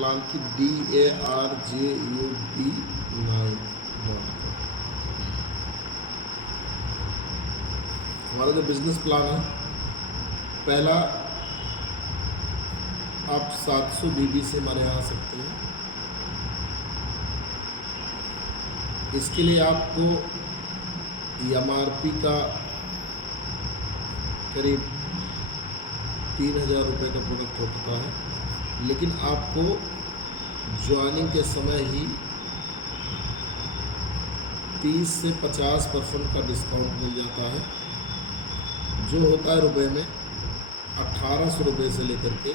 Plan की DARJUB9 हमारा जो बिजनेस प्लान है, पहला आप 700 BB से हमारे यहाँ आ सकते हैं। इसके लिए आपको MRP का करीब 3000 रुपये का प्रोडक्ट होता है, लेकिन आपको ज्वाइनिंग के समय ही 30 से 50% का डिस्काउंट मिल जाता है, जो होता है रुपए में 1800 रुपये से लेकर के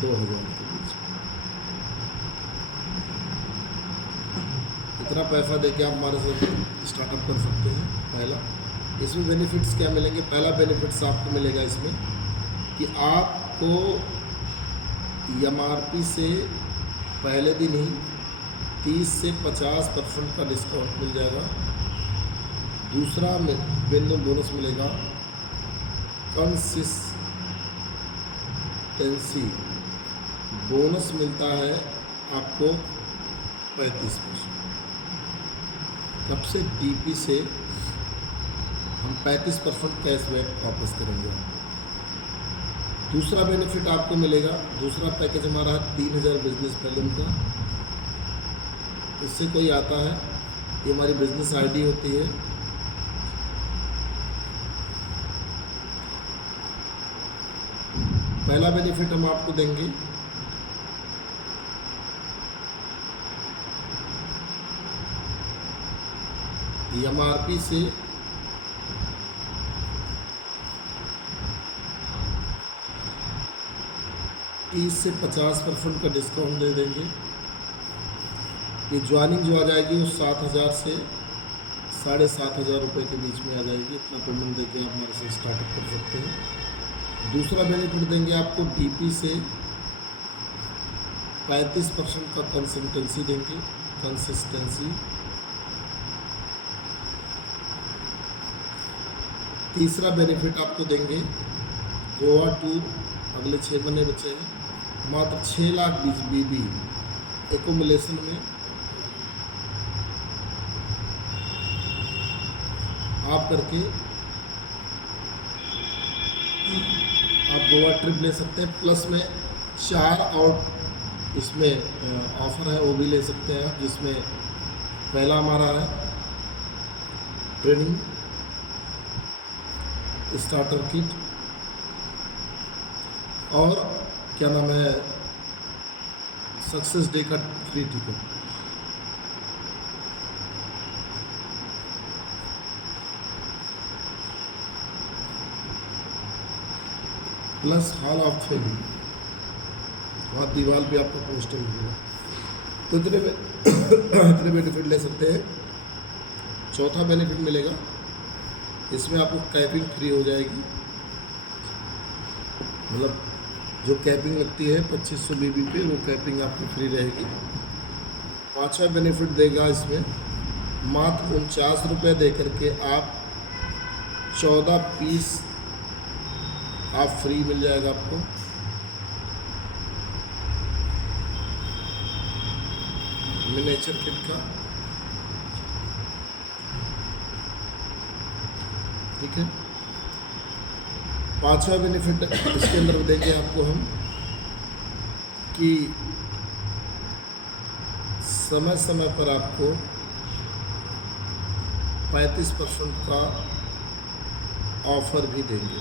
2000 के बीच में। इतना पैसा देके आप हमारे साथ स्टार्टअप कर सकते हैं। पहला, इसमें बेनिफिट्स क्या मिलेंगे? पहला बेनिफिट्स आपको मिलेगा इसमें कि आपको MRP से पहले दिन ही 30 से 50% का डिस्काउंट मिल जाएगा। दूसरा बोनस मिलेगा कंसिस्टेंसी बोनस मिलता है आपको 35%। कब से? DP से हम 35% कैशबैक वापस करेंगे आपको। दूसरा बेनिफिट आपको मिलेगा, दूसरा पैकेज हमारा है 3000 बिजनेस बैलून का। इससे कोई आता है, ये हमारी बिजनेस ID होती है। पहला बेनिफिट हम आपको देंगे MRP से 30 से 50% का डिस्काउंट दे देंगे। ये ज्वाइनिंग जो आ जाएगी वो 7000 से 7500 रुपये के बीच में आ जाएगी। इतना पेमेंट देके आप हमारे से स्टार्टअप कर सकते हैं। दूसरा बेनिफिट देंगे आपको DP से 35% का कंसल्टेंसी देंगे, कंसिस्टेंसी। तीसरा बेनिफिट आपको देंगे गोवा टूर, अगले 6 महीने बचे हैं, मात्र 6 लाख BB एकोमोलेशन में आप करके आप गोवा ट्रिप ले सकते हैं। प्लस में 4 और इसमें ऑफ़र है, वो भी ले सकते हैं आप, जिसमें पहला हमारा है ट्रेनिंग स्टार्टर किट, और क्या नाम है, सक्सेस डे का free ticket. Plus hall of fame, वहाँ दीवार पे आपको पोस्टर मिलेगा। तो इतने बेनिफिट ले सकते हैं। चौथा बेनिफिट मिलेगा, इसमें आपको कैपिंग फ्री हो जाएगी, मतलब जो कैपिंग लगती है 2500 BB पे, वो कैपिंग आपकी फ्री रहेगी। पाँचवा बेनिफिट देगा इसमें, मात्र 49 रुपये दे करके आप 14 पीस आप फ्री मिल जाएगा आपको। मिनिएचर किट का, ठीक है। पांचवा बेनिफिट इसके अंदर देंगे आपको हम कि समय समय पर आपको 35% का ऑफर भी देंगे।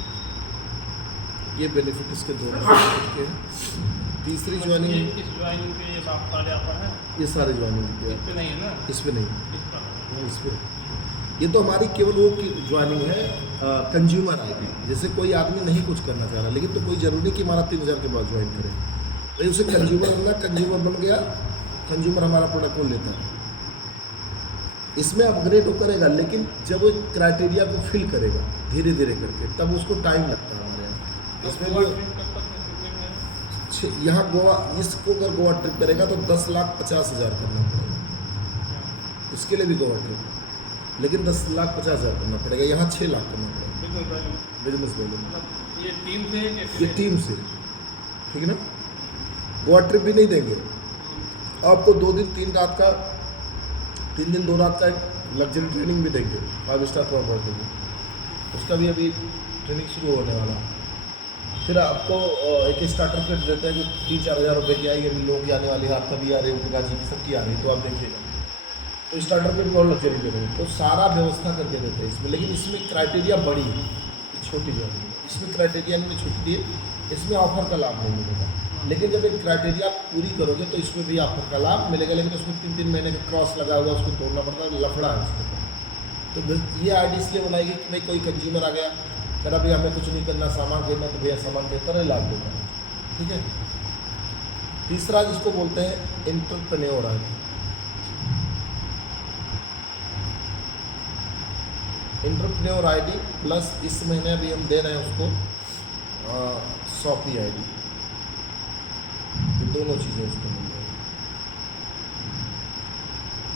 ये बेनिफिट इसके दोनों के। तीसरी ज्वाइनिंग, इस ज्वाइनिंग पे ये सारे ऑफर हैं, ये सारे ज्वाइनिंग पे इस पे नहीं है ना, इस पे नहीं, इस इस पे ये तो हमारी केवल वो की ज्वाइनिंग है कंज्यूमर ID। जैसे कोई आदमी नहीं कुछ करना चाह रहा, लेकिन तो कोई ज़रूरी नहीं कि हमारा 3000 के बाद ज्वाइन करे, भाई उसे कंज्यूमर बनना, कंज्यूमर बन गया, कंज्यूमर हमारा प्रोडक्ट को लेता है। इसमें अपग्रेड वो करेगा, लेकिन जब वो क्राइटेरिया को फिल करेगा धीरे धीरे करके, तब उसको टाइम लगता है हमारे यहाँ। इसमें भी यहाँ गोवा, इसको अगर गोवा ट्रिप करेगा तो 10,50,000 करना पड़ेगा, इसके लिए भी गोवा ट्रिप, लेकिन 10,50,000 करना पड़ेगा। यहाँ 6 लाख करना पड़ेगा बिजनेस वैल्यू। ये टीम से, ये टीम से, ठीक है ना। गोवा ट्रिप भी नहीं देंगे, आपको 2 दिन 3 रात का 3 दिन 2 रात का लग्जरी ट्रेनिंग भी देंगे 5 स्टार प्रॉपर्टी में। उसका भी अभी ट्रेनिंग शुरू होने वाला। फिर आपको एक स्टार्टर किट देते हैं कि 3-4 हज़ार रुपये की आएगी, लोगों की आने वाली है, आपका भी आ रही है, उनका जी सबकी आ रही है, तो आप देखिएगा। तो स्टार्टर किट बहुत लग्जरी दे रहे हैं, तो सारा व्यवस्था करके देते हैं इसमें। लेकिन इसमें क्राइटेरिया बड़ी है, छोटी जो है इसमें क्राइटेरिया नहीं छोटी दी है, इसमें ऑफर का लाभ नहीं मिलेगा। लेकिन जब एक क्राइटेरिया पूरी करोगे तो इसमें भी ऑफर का लाभ मिलेगा। लेकिन उसमें 3-3 महीने का क्रॉस लगा हुआ, उसको तोड़ना पड़ता है, लफड़ा है उसके ऊपर। तो ये आईडी इसलिए बनाएगी कि भाई कोई कंज्यूमर आ गया, कह भैया हमें कुछ नहीं करना, सामान खरीदना, तो भैया सामान खरीदता रहे, लाभ देगा। ठीक है। तीसरा जिसको बोलते हैं entrepreneur ID. Entrepreneur ID plus इस महीने अभी हम दे रहे हैं उसको शॉपी आईडी, ये दोनों चीज़ें उसको मिल जाएगी।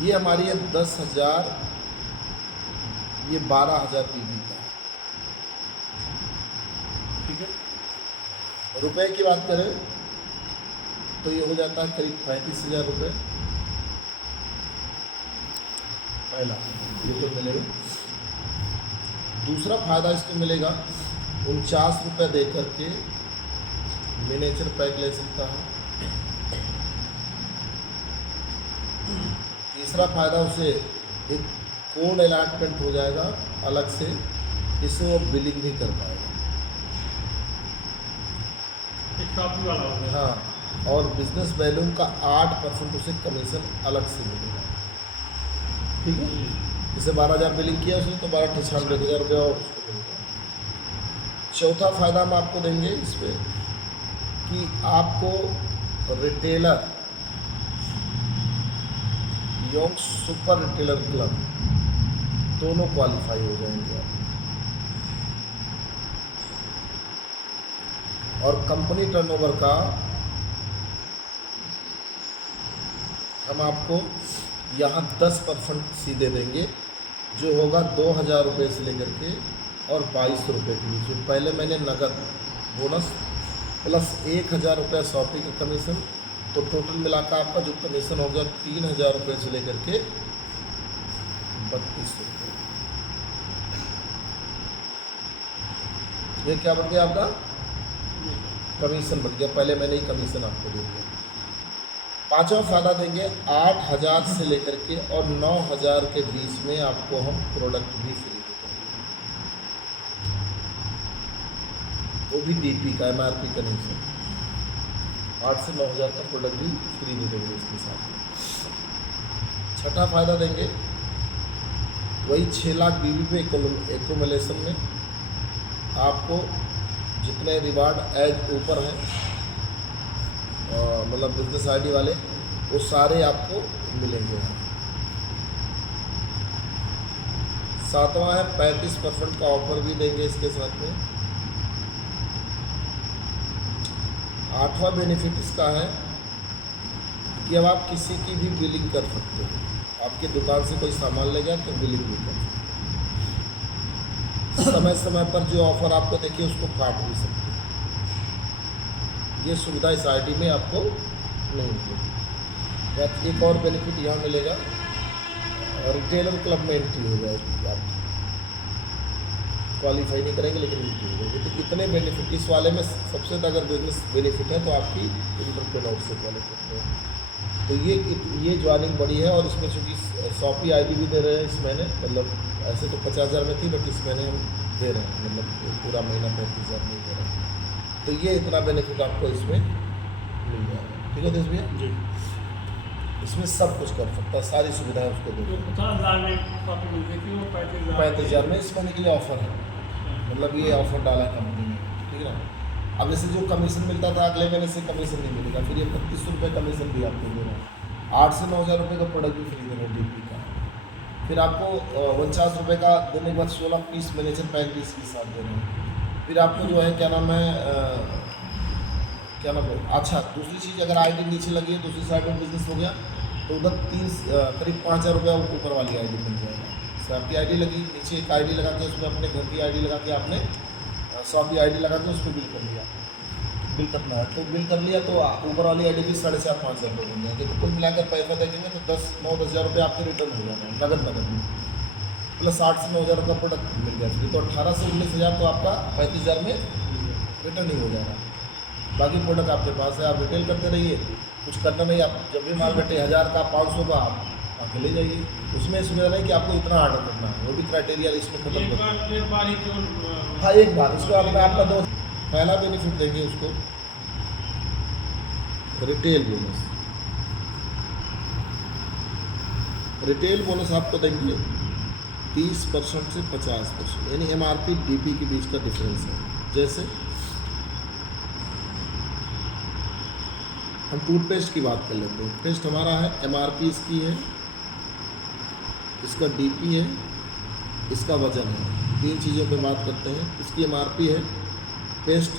ये हमारी है 10,000, ये 12,000 पीबी का है। ठीक है। रुपए की बात करें तो ये हो जाता है करीब 35,000 रुपये पहला, ये तो मिलेगा। दूसरा फायदा इसको मिलेगा 49 रुपये दे करके मिनिएचर पैक ले सकता है। तीसरा फायदा उसे एक कोड अलॉटमेंट हो जाएगा अलग से, इससे वो बिलिंग नहीं कर पाएगा। शॉपी वाला हो गया। हाँ, और बिजनेस वैल्यूम का 8% उसे कमीशन अलग से मिलेगा। ठीक है। जैसे 12,000 बिलिंग किया उसने तो 12,96,000 रुपया और उसको मिलेगा। चौथा फायदा हम आपको देंगे इस पर कि आपको retailer Yong super retailer club दोनों क्वालिफाई हो जाएंगे आप। और कंपनी टर्नओवर का हम आपको यहाँ 10% सीधे देंगे, जो होगा 2,000 रुपये से लेकर के और 2200 रुपये के बीच में। पहले मैंने नगद बोनस प्लस 1,000 रुपये शॉपी का कमीशन, तो टोटल मिलाकर आपका जो कमीशन हो गया 3,000 रुपये से लेकर के 3200 रुपये। ये क्या बन गया आपका कमीशन बन गया। पहले मैंने ही कमीशन आपको दे दिया। पांचवा फायदा देंगे 8,000 से लेकर के और 9,000 के बीच में आपको हम प्रोडक्ट भी फ्री देंगे, वो भी डीपी का MRP का नहीं सर। 8 से 9,000 का प्रोडक्ट भी फ्री दे देंगे इसके साथ। छठा फायदा देंगे वही 6 लाख बीबी पे एक्यूमुलेशन में आपको जितने रिवार्ड एज ऊपर हैं मतलब बिजनेस आईडी वाले, वो सारे आपको मिलेंगे। सातवां है 35% का ऑफर भी देंगे इसके साथ में। आठवां बेनिफिट इसका है कि अब आप किसी की भी बिलिंग कर सकते हो। आपकी दुकान से कोई सामान ले जाए तो बिलिंग भी कर सकते हो। समय समय पर जो ऑफर आपको देखिए उसको काट भी सकते हो। ये सुविधा इस आईडी में आपको नहीं मिलेगी। एक और बेनिफिट यहाँ मिलेगा, रिटेलर क्लब में एंट्री हो जाएगी। आप क्वालिफाई नहीं करेंगे लेकिन एंट्री हो जाएगी। तो इतने बेनिफिट इस वाले में सबसे ज़्यादा अगर बिजनेस बेनिफिट है तो आपकी एंटरप्रेन्योर से क्वालिफाई है। तो ये ज्वाइनिंग बड़ी है। और इसमें चूँकि शॉपी आईडी भी दे रहे हैं इस महीने, मतलब ऐसे तो 50,000 में थी, बट इस महीने हम दे रहे हैं, मतलब पूरा महीना 35,000 नहीं दे रहे हैं। तो ये इतना बेनिफिट आपको इसमें मिल जाएगा। ठीक है देश भैया जी। इसमें सब कुछ कर सकता है, सारी सुविधाएं उसको दे तो 50,000 में शॉपी मिलती थी, वो 35,000 में इस महीने के लिए ऑफर है। मतलब ये ऑफर डाला है कंपनी ने। ठीक है ना। अब जैसे जो कमीशन मिलता था अगले महीने से कमीशन नहीं मिलेगा, फिर ये 3200 रुपये कमीशन भी आपको दे रहा है। 8 से 9,000 रुपये का प्रोडक्ट भी फ्री दे रहे हैं डीपी का। फिर आपको 49 रुपये का देने के बाद 16 पीस मैनेजर पैक भी इसके साथ दे रहे हैं। फिर आपको जो है क्या नाम है क्या नाम है, अच्छा दूसरी चीज़, अगर आईडी नीचे लगी है दूसरी साइड में बिजनेस हो गया तो उधर करीब 5,000 रुपया ऊपर वाली आईडी बन जाएगा। शॉपी आईडी लगी, नीचे एक आईडी लगा के उसमें अपने घर की आईडी लगा के आपने शॉपी आईडी लगा के उसको बिल कर दिया। बिल करना है, तो बिल कर लिया तो ऊपर वाली आईडी भी 4,500-5,000 रुपये बन जाएंगे, तो कुल मिलाकर पैसा देखेंगे तो 9-10 हज़ार रुपये आपके रिटर्न हो जाना है नगद में, प्लस 8 से 9 हज़ार का प्रोडक्ट मिल गया फ्री, तो 18 से 19 हज़ार तो आपका 35 हज़ार में रिटर्न ही हो जाएगा। बाकी प्रोडक्ट आपके पास है, आप रिटेल करते रहिए, कुछ करना नहीं, आप जब भी माल बैठे 1000 का 500 का आप आके ले जाइए, उसमें सुविधा नहीं कि आपको इतना ऑर्डर करना है, वो भी क्राइटेरिया इसमें खत्म कर। एक बार ही केवल हाँ एक बार, उसके बाद में आपका दो पहला बेनिफिट देंगे उसको रिटेल बोनस। रिटेल बोनस आपको देंगे 30% से 50%, यानी MRP DP के बीच का डिफरेंस है। जैसे हम टूथपेस्ट की बात कर लेते हैं, पेस्ट हमारा है MRP इसकी है, इसका DP है, इसका वजन है, 3 चीज़ों पे बात करते हैं। इसकी MRP है पेस्ट,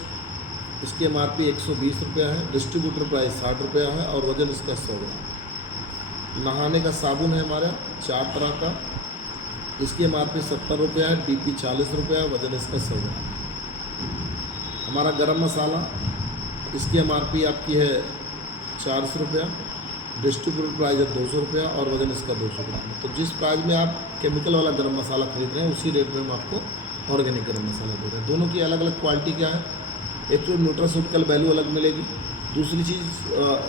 इसकी MRP 120 रुपया है, डिस्ट्रीब्यूटर प्राइस 60 रुपया है और वज़न इसका 100 ग्राम। नहाने का साबुन है हमारा 4 तरह का, इसकी MRP 70 रुपया है, DP 40 रुपया, वज़न इसका 100 ग्राम। हमारा गरम मसाला, इसकी MRP आपकी है 400 रुपया, डिस्ट्रीब्यूटर प्राइस है 200 रुपया और वज़न इसका 200 ग्राम है। तो जिस प्राइस में आप केमिकल वाला गरम मसाला खरीद रहे हैं उसी रेट में हम आपको ऑर्गेनिक गरम मसाला दे रहे हैं। दोनों की अलग अलग क्वालिटी क्या है, एक तो न्यूट्रास्यूटिकल वैल्यू अलग मिलेगी, दूसरी चीज़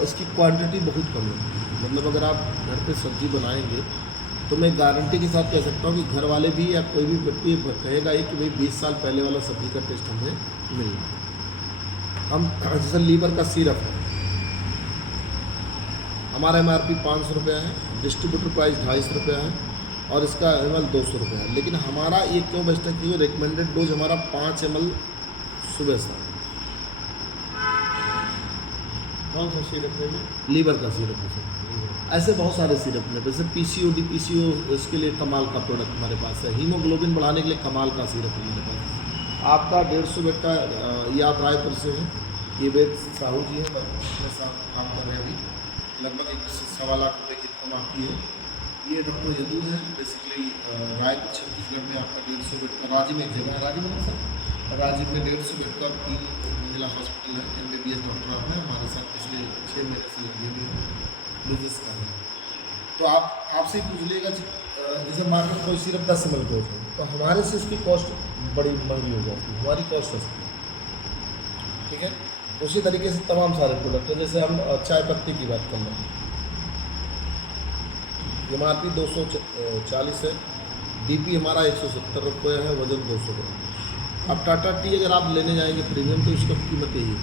इसकी क्वांटिटी बहुत कम है। मतलब अगर आप घर पे सब्ज़ी बनाएंगे तो मैं गारंटी के साथ कह सकता हूँ कि घर वाले भी या कोई भी व्यक्ति कहेगा ही कि भाई 20 साल पहले वाला सब्ज़ी का टेस्ट हमें मिल रहा है। हम जैसे लीवर का सिरप है, हमारा MRP 500 रुपया है, डिस्ट्रीब्यूटर प्राइस 250 रुपया है और इसका ml 200 रुपया है। लेकिन हमारा ये क्यों बेस्ट है कि रिकमेंडेड डोज हमारा 5 ml सुबह शाम। कौन सा सिरप है? लीवर का सिरप है सर। ऐसे बहुत सारे सिरप हैं, जैसे PCO इसके लिए कमाल का प्रोडक्ट हमारे पास है, हीमोग्लोबिन बढ़ाने के लिए कमाल का सिरप है हमारे पास। आपका 150 बेड का ये आप रायपुर से है, ये बेड साहू जी है, अपने साथ काम कर रहे हैं अभी, लगभग 1.25 लाख रुपये की इनकम आपकी है। ये डॉक्टर यदू है, बेसिकली रायपुर छत्तीसगढ़ में आपका 150 बेड का, राजी में एक जगह है, राजी में ना सर, राजी में 150 बेड का 3 मंजिला हॉस्पिटल है। MBBS डॉक्टर आप हैं, हमारे साथ पिछले 6 महीने से लगे हुए हैं, बिजनेस कर रहे हैं। तो आप आपसे ही पूछ लीजिएगा, जैसे मार्केट में कोई सिर्फ 10 ml कोच है तो हमारे से इसकी कॉस्ट बड़ी महंगी हो जाती है, हमारी कॉस्ट सस्ती है, ठीक है। उसी तरीके से तमाम सारे प्रोडक्ट हैं, जैसे हम चाय पत्ती की बात कर लें, MRP 240 है, DP हमारा 170 रुपये है, वजन 200 ग्राम। अब टाटा टी अगर आप लेने जाएंगे प्रीमियम तो इसका कीमत यही है,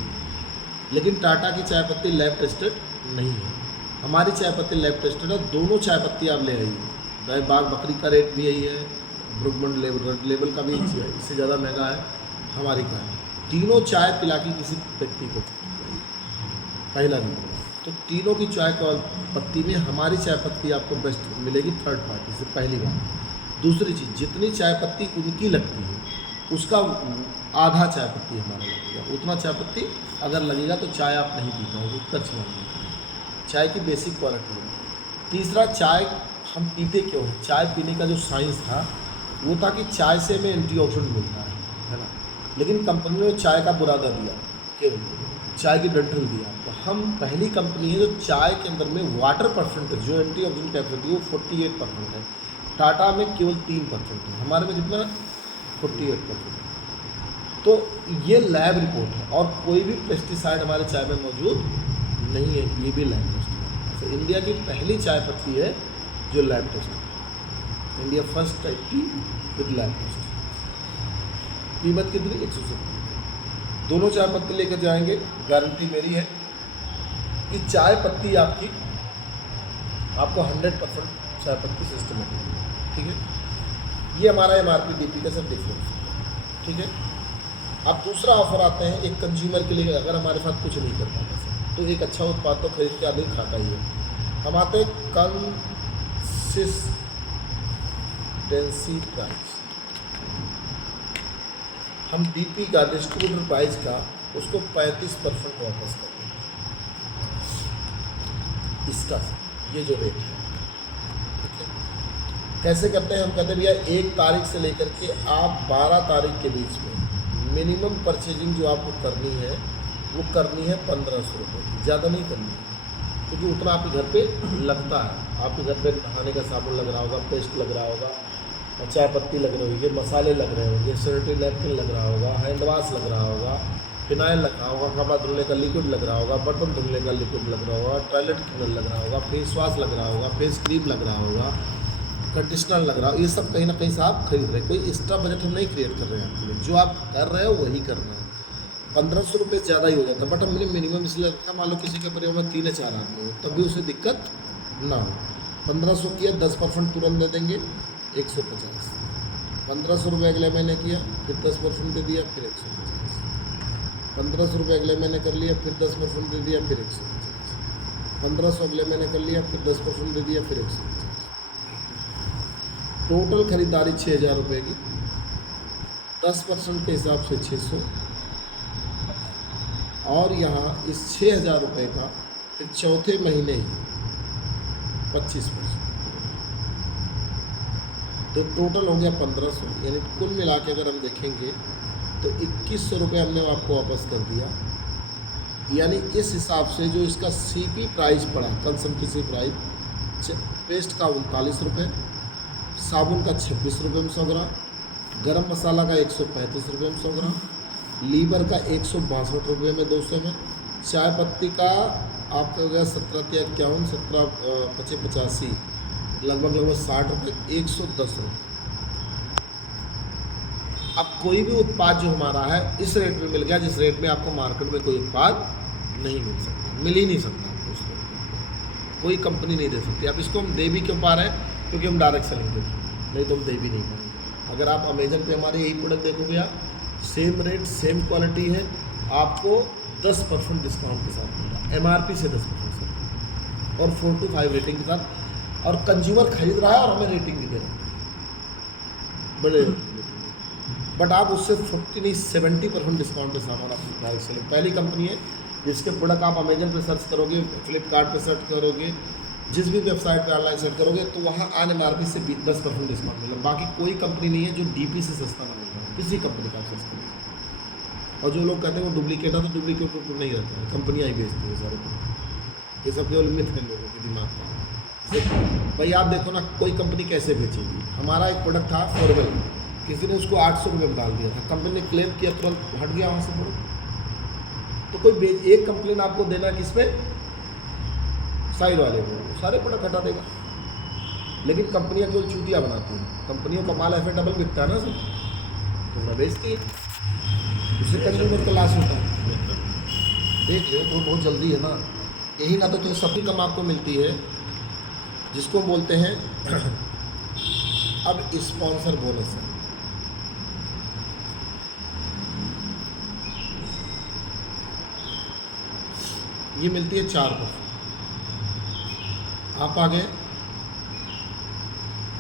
लेकिन टाटा की चाय पत्ती लैब टेस्टेड नहीं है, हमारी चाय पत्ती लैब टेस्टेड है। दोनों चाय पत्ती आप ले आइए, बाग बकरी का रेट भी यही है, ब्रुगमंड लेवल का भी इससे ज़्यादा महंगा है, हमारी का है। तीनों चाय पिला के किसी व्यक्ति को पहला नहीं, तो तीनों की चाय का पत्ती में हमारी चाय पत्ती आपको बेस्ट मिलेगी थर्ड पार्टी से, पहली बात। दूसरी चीज़, जितनी चाय पत्ती उनकी लगती है उसका आधा चाय पत्ती हमारा लगेगा, उतना चाय पत्ती अगर लगेगा तो चाय आप नहीं पी पाओगे, कच्ची वाली चाय की बेसिक क्वालिटी है। तीसरा, चाय हम पीते क्यों हैं, चाय पीने का जो साइंस था वो था कि चाय से हमें एंटीऑक्सीडेंट मिलता है ना, लेकिन कंपनी ने चाय का बुरादा दिया, क्यों, चाय की डंठल दिया। तो हम पहली कंपनी है जो चाय के अंदर में वाटर परसेंटेज जो एंटीऑक्सीडेंट कैपेसिटी है वो 48% है, टाटा में केवल 3% है, हमारे में जितना 48%। तो ये लैब रिपोर्ट है और कोई भी पेस्टिसाइड हमारे चाय में मौजूद नहीं है, ये भी लैब टेस्ट है। तो इंडिया की पहली चाय पत्ती है जो लैब टेस्ट है, इंडिया फर्स्ट टाइप की विद लैब टेस्ट। कीमत कितनी, 170। दोनों चाय पत्ती लेकर जाएंगे, गारंटी मेरी है कि चाय पत्ती आपको 100% चाय पत्ती सिस्टमेटिक, ठीक है। ये हमारा MRP DP का सब डिफरेंस, ठीक है। अब दूसरा ऑफर आते हैं एक कंज्यूमर के लिए, अगर हमारे साथ कुछ नहीं कर पाता सर तो एक अच्छा उत्पाद तो खरीद के आदमी खाता ही है। हम आते हैं कंसिस्टेंसी प्राइस, हम DP का डिस्ट्रीब्यूटर प्राइस का उसको 35% वापस करते हैं, इसका ये जो रेट है, ठीक है। कैसे करते हैं, हम कहते हैं भैया 1 तारीख से लेकर के आप 12 तारीख के बीच में मिनिमम परचेजिंग जो आपको करनी है वो करनी है 1500 रुपये की, ज़्यादा नहीं करनी है, क्योंकि उतना आपके घर पे लगता है। आपके घर पे नहाने का साबुन लग रहा होगा, पेस्ट लग रहा होगा, और चाय पत्ती लग रही होगी, मसाले लग रहे होंगे, सैनिटरी नैपकिन लग रहा होगा, हैंड वाश लग रहा होगा, फिनाइल लग रहा होगा, कपड़ा धुलने का लिक्विड लग रहा होगा, बर्तन धुलने का लिक्विड लग रहा होगा, टॉयलेट क्लीनर लग रहा होगा, फेस वॉश लग रहा होगा, फेस क्रीम लग रहा होगा, कंडीशनर लग रहा हो, ये सब कहीं ना कहीं से आप खरीद रहे हैं। कोई एक्स्ट्रा बजट हम नहीं क्रिएट कर रहे हैं आपके लिए, जो आप कर रहे हो वही करना है। 1500 रुपये ज़्यादा ही हो जाता है, बट हमने मिनिमम इसलिए रखा, मान लो किसी के परिवार में 3 या 4 आदमी हो तब भी उसे दिक्कत ना हो। 1500 किया, 10% तुरंत दे देंगे 150, 1500 रुपये अगले महीने किया, फिर 10% दे दिया, फिर 150, 1500 रुपये अगले महीने कर लिया, फिर 10% दे दिया, फिर 150, 1500 अगले महीने कर लिया, फिर 10% दे दिया, फिर 150। टोटल खरीदारी 6000 रुपये की, 10% के हिसाब से 600, और यहाँ इस 6000 रुपये का फिर चौथे महीने ही 25%, तो टोटल हो गया 1500। यानी कुल मिला के अगर हम देखेंगे तो 2100 रुपये हमने आपको वापस कर दिया। यानी इस हिसाब से जो इसका सीपी प्राइस पड़ा, कंसम्प्टिव प्राइस, पेस्ट का 39 रुपये, साबुन का 26 रुपये में 100 ग्राम, गरम मसाला का 135 रुपये में 100 ग्राम, लीवर का 162 रुपये में 200 में, चाय पत्ती का आपका हो गया 17 17 85, लगभग 60 रुपये, 110 रुपये। अब कोई भी उत्पाद जो हमारा है इस रेट में मिल गया, जिस रेट में आपको मार्केट में कोई उत्पाद नहीं मिल सकता, मिल ही नहीं सकता आपको उस रेट में, कोई कंपनी नहीं दे सकती। अब इसको हम दे भी क्यों पा रहे हैं? क्योंकि हम डायरेक्ट सेलिंग देते हैं, नहीं तो हम दे भी नहीं पाएंगे। अगर आप अमेजन पे हमारे यही प्रोडक्ट देखोगे, आप सेम रेट सेम क्वालिटी है, आपको 10% डिस्काउंट के साथ मिल रहा है, MRP से 10% सर, और 4 to 5 रेटिंग के साथ, और कंज्यूमर खरीद रहा है और हमें रेटिंग भी दे रहा है, बड़े। बट आप उससे 40 नहीं 70% डिस्काउंट पे सामान आप डायरेक्ट सेलिंग, पहली कंपनी है जिसके प्रोडक्ट आप अमेजन पे सर्च करोगे, फ्लिपकार्ट पे सर्च करोगे, जिस भी वेबसाइट पे ऑनलाइन सर्च करोगे तो वहाँ MRP से 10% डिस्काउंट मिलेगा। बाकी कोई कंपनी नहीं है जो DP से सस्ता ना मिल रहा है, किसी कंपनी का आप सर्च करोगे। और जो लोग कहते हैं वो डुप्लीकेट है, तो डुप्लीकेट तो नहीं रहता है, कंपनियाँ ही बेचती है सारे प्रोडक्ट। ये सब केवल मिथ है लोगों के दिमाग का। भाई आप देखो ना, कोई कंपनी कैसे बेचेगी। हमारा एक प्रोडक्ट था फोरवेल, किसी ने उसको 800 रुपये में डाल दिया था, कंपनी ने क्लेम किया, तुरंत हट गया वहाँ से प्रोडक्ट। तो कोई एक कंप्लेन आपको देना है किस पे? साइड वाले को, सारे प्रोडक्ट हटा देगा। लेकिन कंपनियां केवल चूतियाँ बनाती हैं, कंपनियों का माल एफेर्डेबल बिकता है ना सर, तो ना बेचती है, उससे कंज्यूमर का लॉस होता है। देख लो तो बहुत जल्दी है ना, यही ना तो सबसे कम आपको मिलती है, जिसको बोलते हैं अब स्पॉन्सर बोनस है। ये मिलती है 4%। आप आ गए,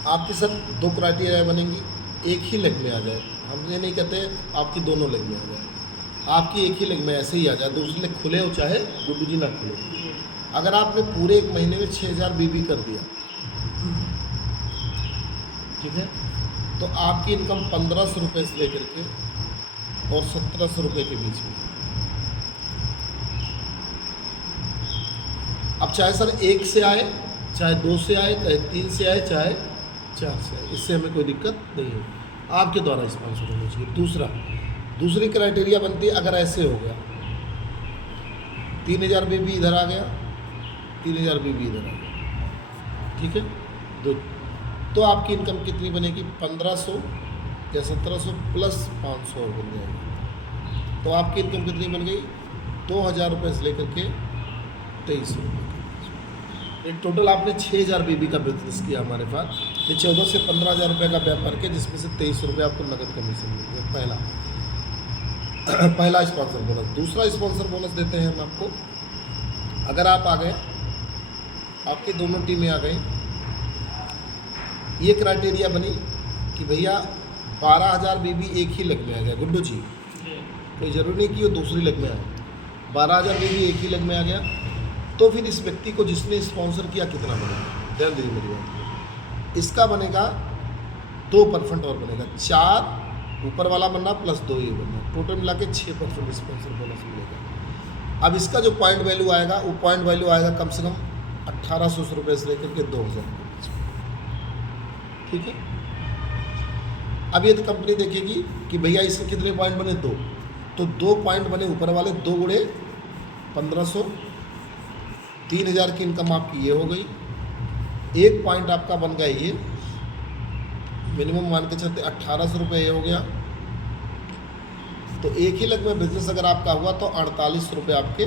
आपके साथ 2 क्राइटेरिया बनेंगी, एक ही लेग में आ जाए। हम ये नहीं कहते आपकी दोनों लेग में आ जाए, आपकी एक ही लेग में ऐसे ही आ जाए, दूसरी लेग खुले हो चाहे गुड्डू जी ना खुले। अगर आपने पूरे 1 महीने में 6000 BB कर दिया, ठीक है, तो आपकी इनकम 1500 रुपये से लेकर के और 1700 रुपये के बीच में। अब चाहे सर 1 से आए, चाहे 2 से आए, चाहे 3 से आए, चाहे 4 से आए, इससे हमें कोई दिक्कत नहीं है, आपके द्वारा स्पॉन्सर होना चाहिए। दूसरी क्राइटेरिया बनती है, अगर ऐसे हो गया 3000 BB इधर आ गया, 3000 BB इधर आ गया, ठीक है, तो आपकी इनकम कितनी बनेगी? 1500 या 1700 प्लस 500 बन जाएगी। तो आपकी इनकम कितनी बन गई? 2000 रुपये से लेकर के 2300 रुपये। एक टोटल आपने 6000 BB का बिजनेस किया हमारे पास। ये 14 से 15,000 रुपये का व्यापार किया, जिसमें से 2300 रुपये आपको नगद कमीशन मिल गया। पहला स्पॉन्सर बोनस। दूसरा स्पॉन्सर बोनस देते हैं हम आपको, अगर आप आ गए, आपकी दोनों टीमें आ गई, ये क्राइटेरिया बनी कि भैया 12,000 BB एक ही लेग में आ गया, गुड्डू जी, कोई ज़रूरी नहीं कि वो दूसरी लेग में आए, 12,000 BB एक ही लेग में आ गया, तो फिर इस व्यक्ति को जिसने स्पॉन्सर किया कितना बनेगा? ध्यान दीजिए मेरी बात, इसका बनेगा 2% और बनेगा, 4 ऊपर वाला बनना प्लस 2 ये बनना, टोटल मिला के 6% स्पॉन्सर बोनस मिलेगा। अब इसका जो पॉइंट वैल्यू आएगा वो पॉइंट वैल्यू आएगा कम से कम 1800 रुपये से लेकर के 2000 के बीच में। ठीक है। अब ये तो कंपनी देखेगी कि भैया इसके कितने पॉइंट बने, 2, तो 2 पॉइंट बने ऊपर वाले, 2 गुणे 1500, 3000 की इनकम आपकी ये हो गई। एक पॉइंट आपका बन गया ये, मिनिमम मान के चलते 1800 रुपये ये हो गया। तो एक ही लग में बिजनेस अगर आपका हुआ तो 48 रुपये आपके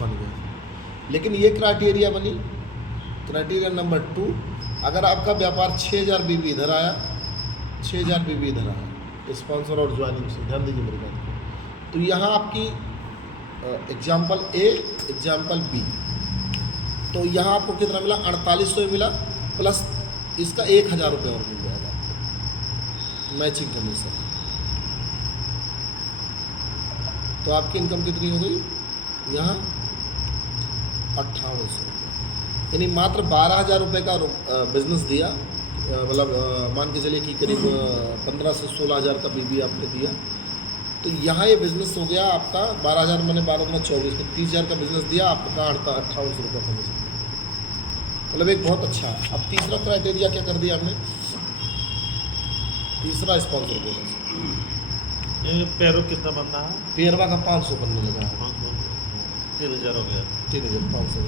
बन गए। लेकिन ये क्राइटेरिया बनी, क्राइटेरिया नंबर 2, अगर आपका व्यापार 6000 बीबी इधर आया, 6000 बीबी इधर आया, स्पॉन्सर और ज्वाइनिंग से, ध्यान दीजिए मेरी बात को। तो यहाँ आपकी एग्जाम्पल ए, एग्जाम्पल बी, तो यहाँ आपको कितना मिला, 4800 मिला, प्लस इसका 1000 रुपये और मिल जाएगा आपको मैचिंग कमीशन। तो आपकी इनकम कितनी हो गई यहाँ, 5800 रुपये, यानी मात्र 12000 रुपये का बिजनेस दिया, मतलब मान के चलिए कि करीब 15 से 16,000 का बीबी आपने दिया। तो यहाँ ये बिज़नेस हो गया आपका 12000 मैंने 12 में 24 में 30,000 का बिज़नेस दिया, आपका 5800 रुपये कमीशन, मतलब एक बहुत अच्छा है। अब तीसरा क्राइटेरिया क्या कर दिया हमने, तीसरा स्पॉन्सर बोनस। ये पैरों कितना बनना है, पेरवा का 500 बनने लगा है, 3000 हो गया, 3500।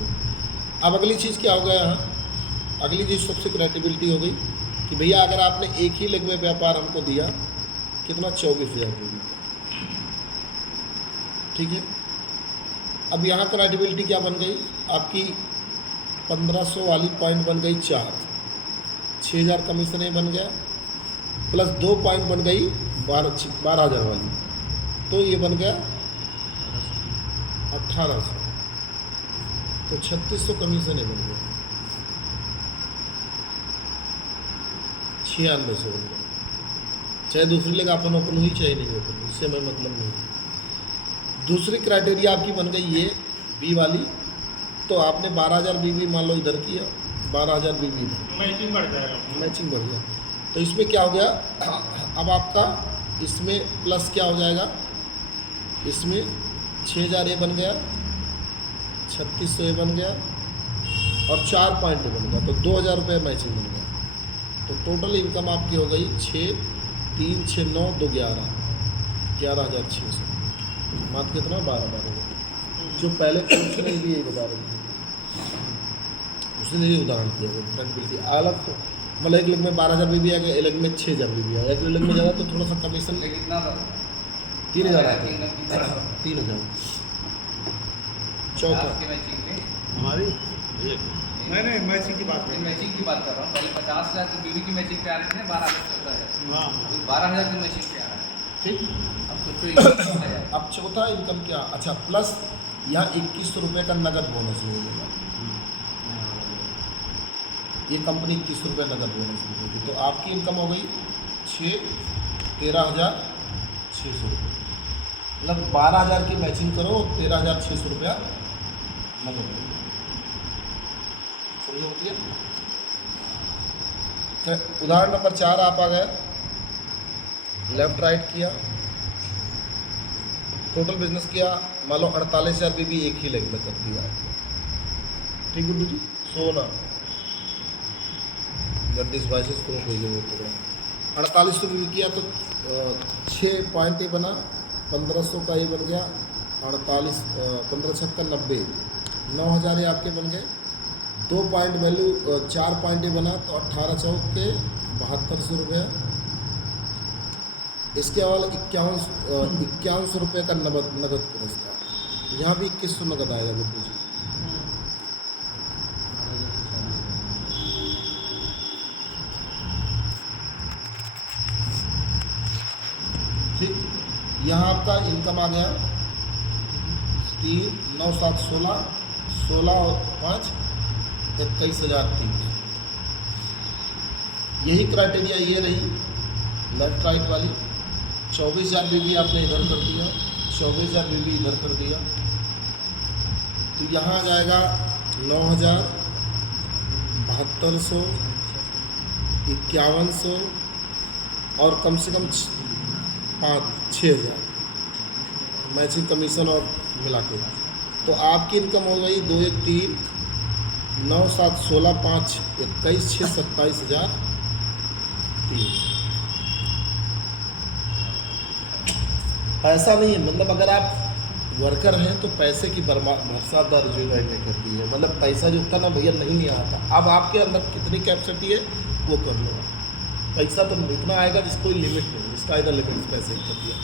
अब अगली चीज़ क्या हो गया यहाँ, अगली चीज़ सबसे क्रेडिबिलिटी हो गई कि भैया अगर आपने एक ही लेग में व्यापार हमको दिया, कितना, 24,000 रुपये। ठीक है। अब यहाँ क्रेडिबिलिटी क्या बन गई आपकी, 1500 वाली पॉइंट बन गई 4, 6000 कमीशन ये बन गया, प्लस 2 पॉइंट बन गई 12,000 वाली, तो ये बन गया 1800, तो 3600 कमीशन ये बन गया, 9600 बन गया। चाहे दूसरी लेग अपन ओपन हुई चाहे नहीं ओपन, इससे मैं मतलब नहीं। दूसरी क्राइटेरिया आपकी बन गई ये बी वाली, तो आपने 12000 बीबी मान लो इधर किया, 12000 बीबी इधर, मैचिंग बढ़ जाएगा, मैचिंग बढ़ गया। तो इसमें क्या हो गया, अब आपका इसमें प्लस क्या हो जाएगा, इसमें 6000 ये बन गया, 3600 ये बन गया, और 4 पॉइंट बन गया, तो 2000 रुपये मैचिंग बन गया। तो टोटल इनकम आपकी हो गई 6, 3, 6, 9, 2, 11, 11,600, मात्र कितना, 12 हो गया। जो पहले उसने भी एक उदाहरण दिया, उसने ये उदाहरण दिया क्रेडिबिलिटी अलग, तो मतलब एक लेग में 12000 बीबी आएगा, एक लेग में 6000 बीबी आएगा, एक लेग में ज़्यादा तो थोड़ा सा कमीशन, कितना 3000 आता है, 3000। चौथा हमारी नहीं मैचिंग की बात नहीं, मैचिंग की बात कर रहा हूँ। पहले 50,000 की बीवी की मैचिंग पे आ रहे थे, 12,000 हाँ, 12,000 की मैचिंग पे आ रहा है। ठीक। अब सोचो 21,000। अब चौथा इनकम क्या, अच्छा प्लस यहाँ 2100 रुपये का नगद बोनस मिलेगा, ये कंपनी 21 रुपये नगद बोनस मिलेगी। तो आपकी इनकम हो गई 13,600 रुपये, मतलब 12,000 की मैचिंग करो, 13,600 रुपया नगद मिलेगा। समझ होती है। उदाहरण नंबर 4 आप आ गए, लेफ्ट राइट किया, टोटल बिजनेस किया, मान लो 48,000 भी एक ही लेग में कर दिया आपने, ठीक गुड्डू जी, सोना गड्डिस वाइसेस को कोई जरूरत पड़ा, 4800 भी किया तो 6 पॉइंट ही बना, 1500 का ये बन गया, 48 15 छक्का 90, 9,000 ये आपके बन गए। 2 पॉइंट वैल्यू 4 पॉइंट ही बना तो 18 चौक के 7200 रुपये। इसके अलावा 5100 रुपये का नगद पुरस्कार, यहाँ भी 2100 नगद आएगा गुड्डू जी। ठीक, यहाँ आपका इनकम आ गया 3, 9, 7, 16, 16 और 5, 21,300। यही क्राइटेरिया ये रही लेफ्ट राइट वाली। 24,000 बीबी आपने इधर कर दिया, 24,000 बीबी इधर कर दिया, तो यहाँ आ जाएगा 9,000, 7200, 5100 और कम से कम 6,000 मैचिंग कमीशन और मिला के। तो आपकी इनकम हो गई 2 1 3 9 7 16 5 21 6 27,003। पैसा नहीं है, मतलब अगर आप वर्कर हैं तो पैसे की बरसातदार जो नहीं करती है, मतलब पैसा जो था ना भैया नहीं आता। अब आपके अंदर कितनी कैपेसिटी है वो कर लो। पैसा तो इतना आएगा जिसको कोई लिमिट नहीं, इसका इधर लिमिट पैसे कर दिया।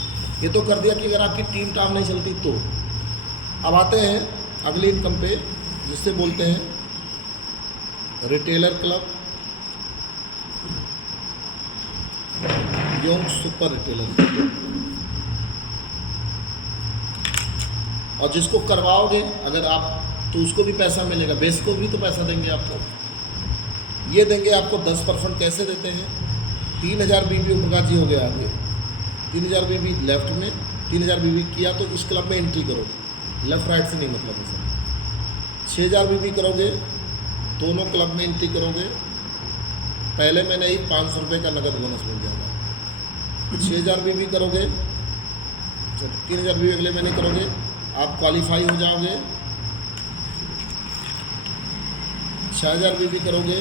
ये तो कर दिया कि अगर आपकी टीम टाम नहीं चलती तो। अब आते हैं अगली इनकम पे, जिससे बोलते हैं retailer club, Yong super retailer. और जिसको करवाओगे अगर आप तो उसको भी पैसा मिलेगा, बेस को भी तो पैसा देंगे आपको। ये देंगे आपको 10%। कैसे देते हैं? 3000 बीबी ओमप्रकाश जी हो गया आगे, 3000 बीबी लेफ्ट में, 3000 बीबी किया तो इस क्लब में एंट्री करोगे, लेफ्ट राइट से नहीं मतलब है सर। 6000 बीबी करोगे, दोनों क्लब में एंट्री करोगे। पहले महीने ही 500 रुपये का नगद बोनस मिल जाएगा। 6000 बीबी करोगे, 3000 बीबी अगले महीने करोगे, आप क्वालिफाई हो जाओगे। 6000 बीबी करोगे,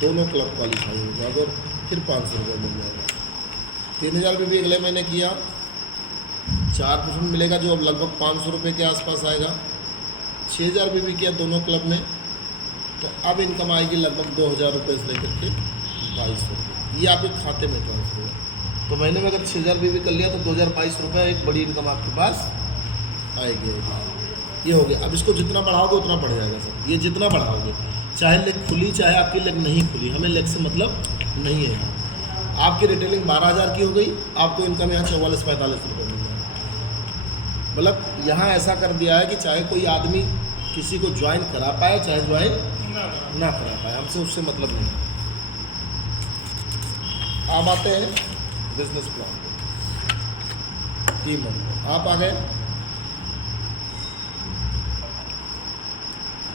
दोनों क्लब क्वालिफाई हो जाओगे, फिर 500 रुपये मिल जाएगा। 3000 बीबी अगले महीने किया, 4% मिलेगा जो अब लगभग 500 रुपये के आसपास आएगा। 6000 बीबी किया दोनों क्लब में, तो अब इनकम आएगी लगभग 2000 रुपये से लेकर के 2200 रुपये। ये आपके खाते में ट्रांसफर हुआ। तो महीने में अगर 6000 बीबी कर लिया तो 2022 रुपये एक बड़ी इनकम आपके पास आएगी। ये हो गया। अब इसको जितना बढ़ाओगे उतना बढ़ जाएगा सर। ये जितना बढ़ाओगे, चाहे लेग खुली चाहे आपकी लेग नहीं खुली, हमें लेग से मतलब नहीं है। आपकी रिटेलिंग 12000 की हो गई, आपको इनकम यहाँ 44-45 रुपये मिल जाएगा। मतलब यहाँ ऐसा कर दिया है कि चाहे कोई आदमी किसी को ज्वाइन करा पाए चाहे ज्वाइन ना करा पाए, हमसे उससे मतलब नहीं। आप आते हैं बिजनेस प्लान टीम मेंबर। आप आ गए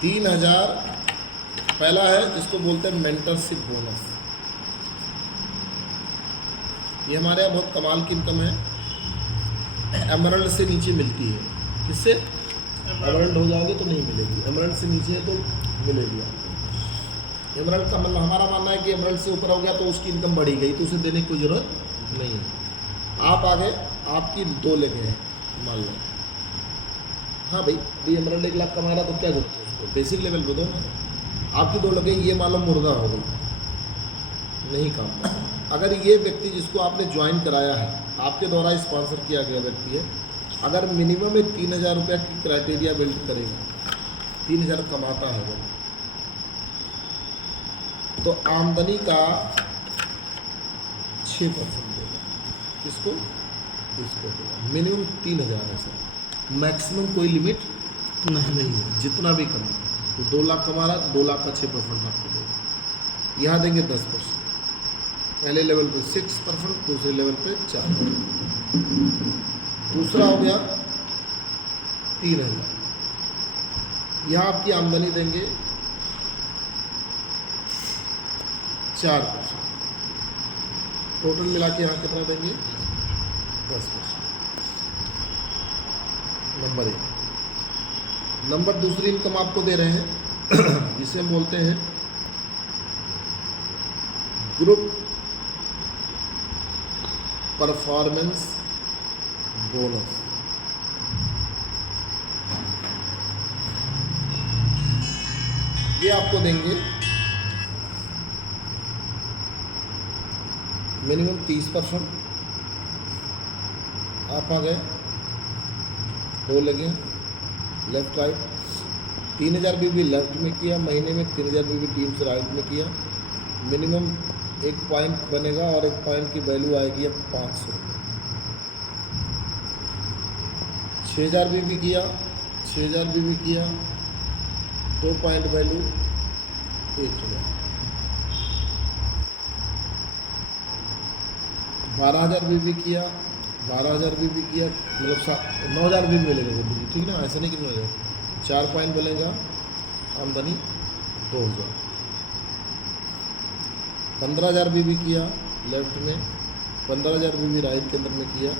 3000। पहला है जिसको बोलते हैं मेंटरशिप बोनस। ये हमारे यहाँ बहुत कमाल की इनकम है। एमरल्ड से नीचे मिलती है। किससे? एमरल्ड हो जाओगे तो नहीं मिलेगी, एमरल्ड से नीचे है तो मिलेगी आपको। एमरल्ड का मतलब हमारा मानना है कि एमरल्ड से ऊपर हो गया तो उसकी इनकम बढ़ी गई, तो उसे देने की कोई ज़रूरत नहीं है। आप आगे, आपकी 2 लेगे हैं मान लो। हाँ भाई, अभी एमरल्ड 1 लाख कमा रहा तो क्या करते हो उसको, बेसिक लेवल पे दो ना। आपकी 2 लगे, ये मान लो मुर्दा हो गई, नहीं काम। अगर ये व्यक्ति जिसको आपने ज्वाइन कराया है, आपके द्वारा स्पॉन्सर किया गया व्यक्ति है, अगर मिनिमम में 3000 रुपये की क्राइटेरिया बिल्ड करेगा, 3000 कमाता है वो, तो आमदनी का 6% देगा। किसको? इसको देगा। मिनिमम 3000 है सर, मैक्सिमम कोई लिमिट नहीं है, जितना भी कमा। तो 2 लाख कमा रहा तो 2 लाख का 6% आपको देगा। यहाँ देंगे 10%। पहले लेवल पे 6%, दूसरे लेवल पे 4%। दूसरा हो गया 3000। यहाँ आपकी आमदनी देंगे 4%। टोटल मिला के यहाँ कितना देंगे? 10%। नंबर 1। नंबर दूसरी इनकम आपको दे रहे हैं जिसे हम बोलते हैं ग्रुप परफॉर्मेंस बोनस। ये आपको देंगे मिनिमम 30%। आप आ गए, 2 लगे लेफ्ट राइट। 3000 बीबी लेफ्ट में किया, महीने में 3000 बीबी टीम से राइट में किया। मिनिमम 1 पॉइंट बनेगा और 1 पॉइंट की वैल्यू आएगी अब 500 रुपये। 6000 बीबी किया, 6000 बीबी किया, 2 पॉइंट वैल्यू 1000। 12000 बीबी किया, 12000 बीबी किया, मतलब 9000 बीबी मिलेगा बीबी, ठीक ना? ऐसा नहीं कि मिलेगा, 4 पॉइंट मिलेगा, आमदनी 2000। 15000 बीबी किया लेफ्ट में, 15000 बीबी राइट के अंदर में किया,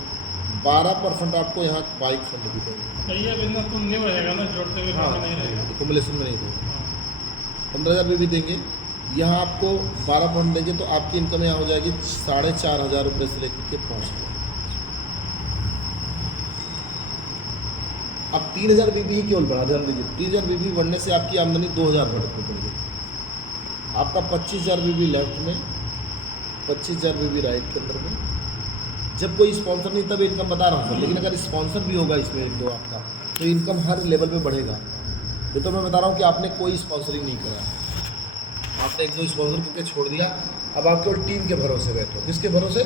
12% आपको यहाँ बाइक फंड भी देंगे। तो ये बिजनेस तुम नहीं रहेगा ना, जोड़ते हुए हाँ, नहीं रहेगा। एकोमोलेशन में नहीं देंगे। 15,000 भी देंगे, यहाँ आपको 12% देंगे तो आपकी इनकम यहाँ हो जाएगी 4,500 रुपये से लेकर के 5,000। अब 3,000 बीबी ही केवल बढ़ा, ध्यान दीजिए 3,000 बीबी बढ़ने से आपकी आमदनी 2,000 बढ़ गई। आपका 25,000 बीबी लेफ्ट में, 25,000 बीबी राइट के अंदर में। जब कोई स्पॉन्सर नहीं तब इनकम बता रहा हूँ, लेकिन अगर स्पॉन्सर भी होगा इसमें एक दो आपका, तो इनकम हर लेवल पे बढ़ेगा। ये तो मैं बता रहा हूँ कि आपने कोई स्पॉन्सरिंग नहीं करा, आपने एक दो स्पॉन्सर करके छोड़ दिया, अब आप केवल टीम के भरोसे बैठो। किसके भरोसे?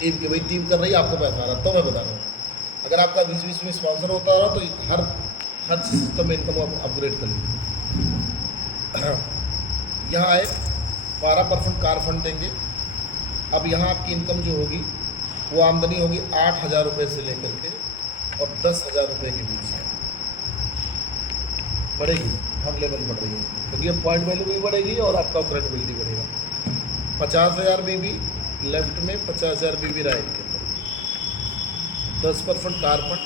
टीम के। भाई टीम कर रही है, आपको पैसा आ रहा, तो मैं बता रहा हूँ अगर आपका 20-20 में स्पॉन्सर होता रहा तो हर सिस्टम में इनकम आप अपग्रेड कर लीजिए। यहाँ आए 12% कार फंड देंगे। अब यहाँ आपकी इनकम जो होगी वो आमदनी होगी 8,000 रुपये से लेकर के और 10,000 रुपये के बीच में बढ़ेगी, हर लेवल बढ़ रही है, क्योंकि अब पॉइंट वैल्यू भी बढ़ेगी और आपका क्रेडिबिलिटी बढ़ेगा। 50,000 बीबी लेफ्ट में, 50,000 बीबी राइट के अंदर, 10% कार फंड।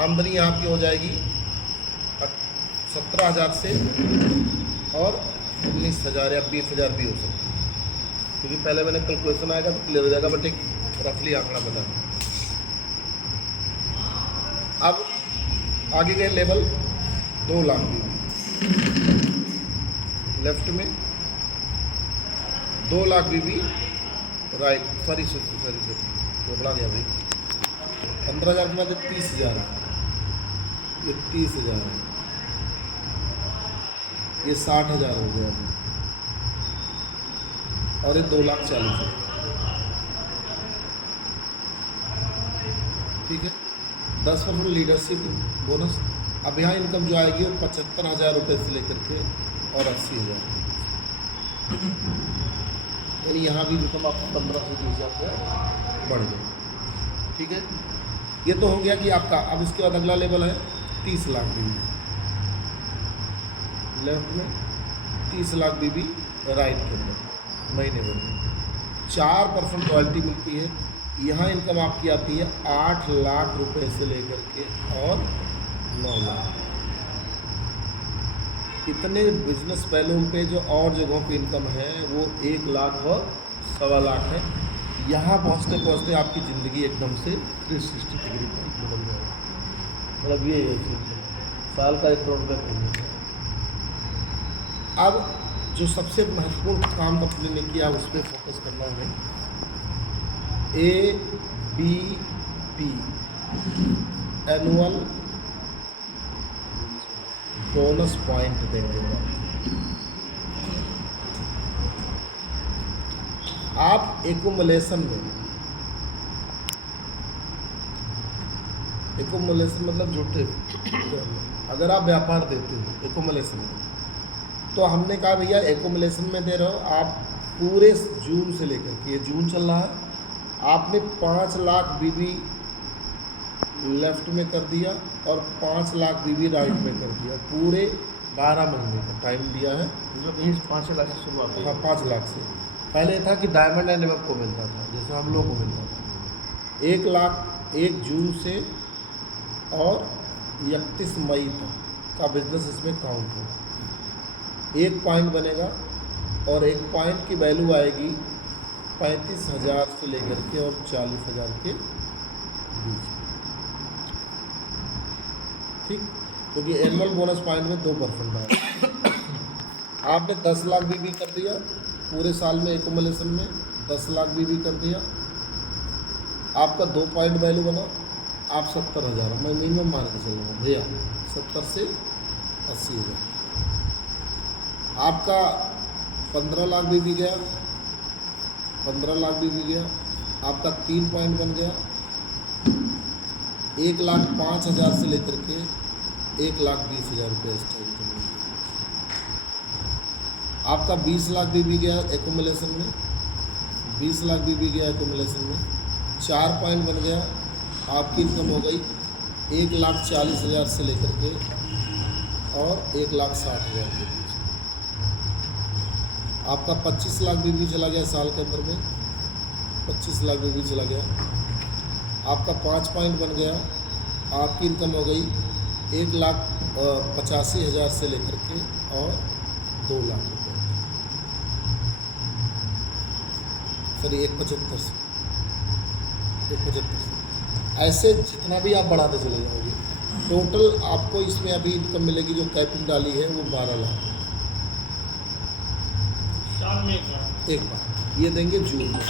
आमदनी यहाँ आपकी हो जाएगी 17,000 से और 19,000 या 20,000 भी हो सकती है, क्योंकि पहले मैंने कैलकुलेशन आएगा तो क्लियर हो जाएगा, बट एक रफली आंकड़ा बता दूँ। अब आगे गए लेवल 2 लाख बीबी लेफ्ट में, 2 लाख बीबी राइट, सॉरी बढ़ा गया भाई। 15,000 के बाद 30,000 है, ये 30,000 है, ये 60,000 हो गया अभी, और ये 2,40,000 है। ठीक है, 10% लीडरशिप बोनस। अब यहाँ इनकम जो आएगी वो 75,000 रुपये से लेकर के और 80,000, यानी यहाँ भी इनकम आपको 15 से 20,000 बढ़ गई। ठीक है, ये तो हो गया कि आपका। अब इसके बाद अगला लेवल है 30 लाख बीबी लेफ्ट में, 30 लाख बीबी राइट के अंदर महीने भर में। 4% रॉयल्टी मिलती है। यहाँ इनकम आपकी आती है 8 लाख रुपए से लेकर के और 9 लाख। इतने बिजनेस पहलुओं पे जो और जगहों पे इनकम है वो 1 लाख और 1.25 लाख है। यहाँ पहुँचते पहुँचते आपकी ज़िंदगी एकदम से 360 डिग्री पर बदल जाएगी। मतलब ये है साल का 1 करोड़ रुपये कमाएंगे। अब जो सबसे महत्वपूर्ण काम कंपनी ने किया उस पर फोकस करना है। ABP एनुअल बोनस पॉइंट देंगे आप एकुमुलेशन में। एकुमुलेशन मतलब झूठे, अगर आप व्यापार देते हो एकुमुलेशन में, तो हमने कहा भैया एकुमुलेशन में दे रहे हो आप पूरे जून से लेकर के, ये जून चल रहा है, आपने 5 लाख बीबी लेफ्ट में कर दिया और 5 लाख बीबी राइट में कर दिया। पूरे 12 महीने का टाइम दिया है। मतलब यही 5 लाख से शुरुआत हुई। हाँ, 5 लाख से। पहले था कि डायमंड एंड एबव को मिलता था, जैसे हम लोग को मिलता था 1 लाख 1 जून से और 31 मई तक का बिजनेस इसमें काउंट होगा। 1 पॉइंट बनेगा और 1 पॉइंट की वैल्यू आएगी 35,000 से लेकर के और 40,000 के बीच। ठीक, क्योंकि एनुअल बोनस पॉइंट में 2% आया। आपने 10 लाख बीबी कर दिया पूरे साल में एकुमुलेशन में, 10 लाख बीबी कर दिया, आपका 2 पॉइंट वैल्यू बना, आप 70,000, मैं मिनिमम मान के चल रहा हूँ भैया, 70 से 80,000। आपका 15 लाख बीबी गया, 15 लाख बीबी गया, आपका 3 पॉइंट बन गया। 1,05,000 से लेकर के 1,20,000 रुपये स्टाइल के। आपका 20 लाख बीबी गया एकुमुलेशन में, 20 लाख बीबी गया एकुमुलेशन में, 4 पॉइंट बन गया, आपकी इनकम हो गई 1,40,000 से लेकर के और 1,60,000 के बीच। आपका 25 लाख बीबी चला गया साल के अंदर में, 25 लाख बीबी चला गया। आपका 5 पॉइंट बन गया, आपकी इनकम हो गई 1,85,000 से लेकर के और 2 लाख रुपये, सॉरी 1,75,000 से, 1,75,000 से। ऐसे जितना भी आप बढ़ाते चले जाओगे, टोटल आपको इसमें अभी इनकम मिलेगी जो कैपिंग डाली है वो 12 लाख साल में एक बार। एक बार ये देंगे जून में।